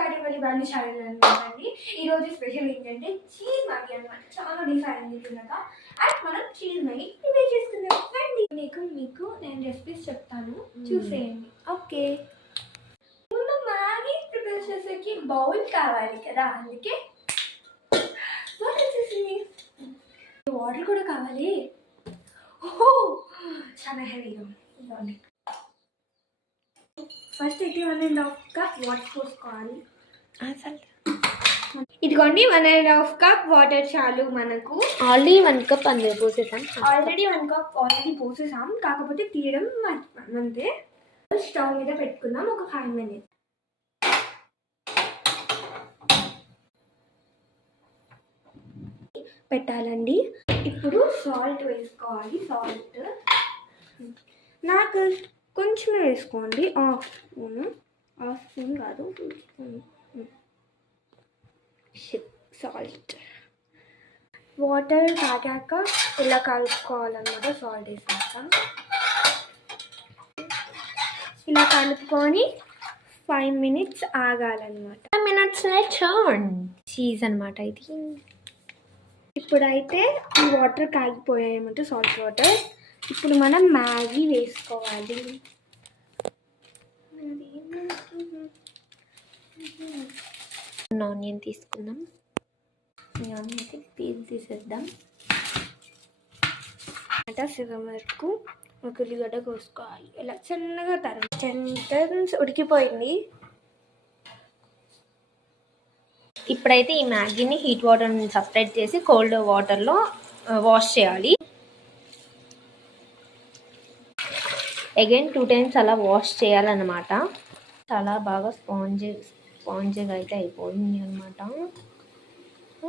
Katepalli brand channel అనమాటండి. ఈరోజు special ఏంటంటే cheese Maggi అనమాట. చాలా డీఫ్ అయింది తిన్నాక. అండ్ మనం చీజ్ మ్యాగీ ప్రిపేర్ చేసుకుందాం. రండి, మీకు నేను రెసిపీస్ చెప్తాను, చూసేయండి. ఓకే, ముందు మ్యాగీ ప్రిపేర్ చేసేకి బౌల్ కావాలి కదా, అందుకే వాటర్ కూడా కావాలి. ఓహో, చాలా హెవీగా ఉంది. ఫస్ట్ అయితే 1.5 కప్ వాటర్ పోసుకోవాలి. ఇదిగోండి 1.5 కప్ వాటర్ చాలు మనకు. ఆల్రెడీ 1 కప్ అందులో పోసేసాం. ఆల్రెడీ 1 కప్ పోసేసాం, కాకపోతే తీయడం అంతే. స్టవ్ మీద పెట్టుకుందాం ఒక 5 minutes. పెట్టాలండి. ఇప్పుడు సాల్ట్ వేసుకోవాలి. సాల్ట్ నాకు కొంచెమే వేసుకోండి, హాఫ్ స్పూన్ కాదు, 2 స్పూన్ సాల్ట్. వాటర్ కాగాక ఇలా కలుపుకోవాలన్నమాట. సాల్ట్ వేసాక ఇలా కలుపుకొని 5 minutes ఆగాలన్నమాట. 5 minutes చీజ్ అనమాట ఇది. ఇప్పుడైతే ఈ వాటర్ కాగిపోయాయన్నమాట, సాల్ట్ వాటర్. ఇప్పుడు మనం మ్యాగీ వేసుకోవాలి. ఆనియన్ తీసుకుందాం. ఈ ఆనియన్ అయితే పీల్ తీసేద్దాం. సగం వరకు ఒక ఉల్లిగడ్డ కోసుకోవాలి. ఇలా చిన్నగా 10 minutes ఉడికిపోయింది. ఇప్పుడైతే ఈ మ్యాగీని హీట్ వాటర్ని సపరేట్ చేసి కోల్డ్ వాటర్లో వాష్ చేయాలి. అగైన్ 2 times అలా వాష్ చేయాలన్నమాట. చాలా బాగా స్పాంజ్గా అయితే అయిపోయింది అనమాట.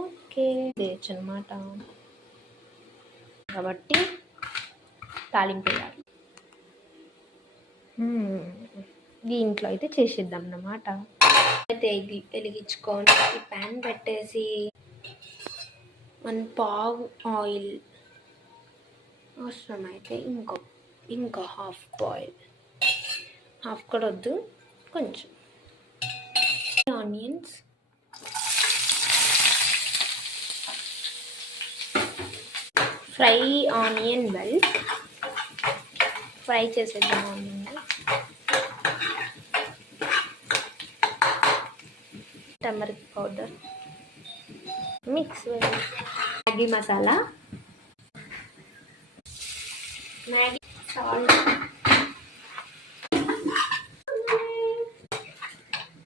ఓకే, చేయొచ్చు అనమాట. కాబట్టి తాలింపు వేయాలి. దీంట్లో అయితే చేసేద్దాం అన్నమాట. అయితే వెలిగించుకొని ప్యాన్ పెట్టేసి 1 పావు ఆయిల్, అవసరమైతే ఇంకో హాఫ్ బాయిల్, హాఫ్ కూడా వద్దు, కొంచెం ఆనియన్స్, ఫ్రై ఆనియన్ ఫ్రై చేసేద్దాం. Onion turmeric powder, mix, Maggi masala, Maggi salt,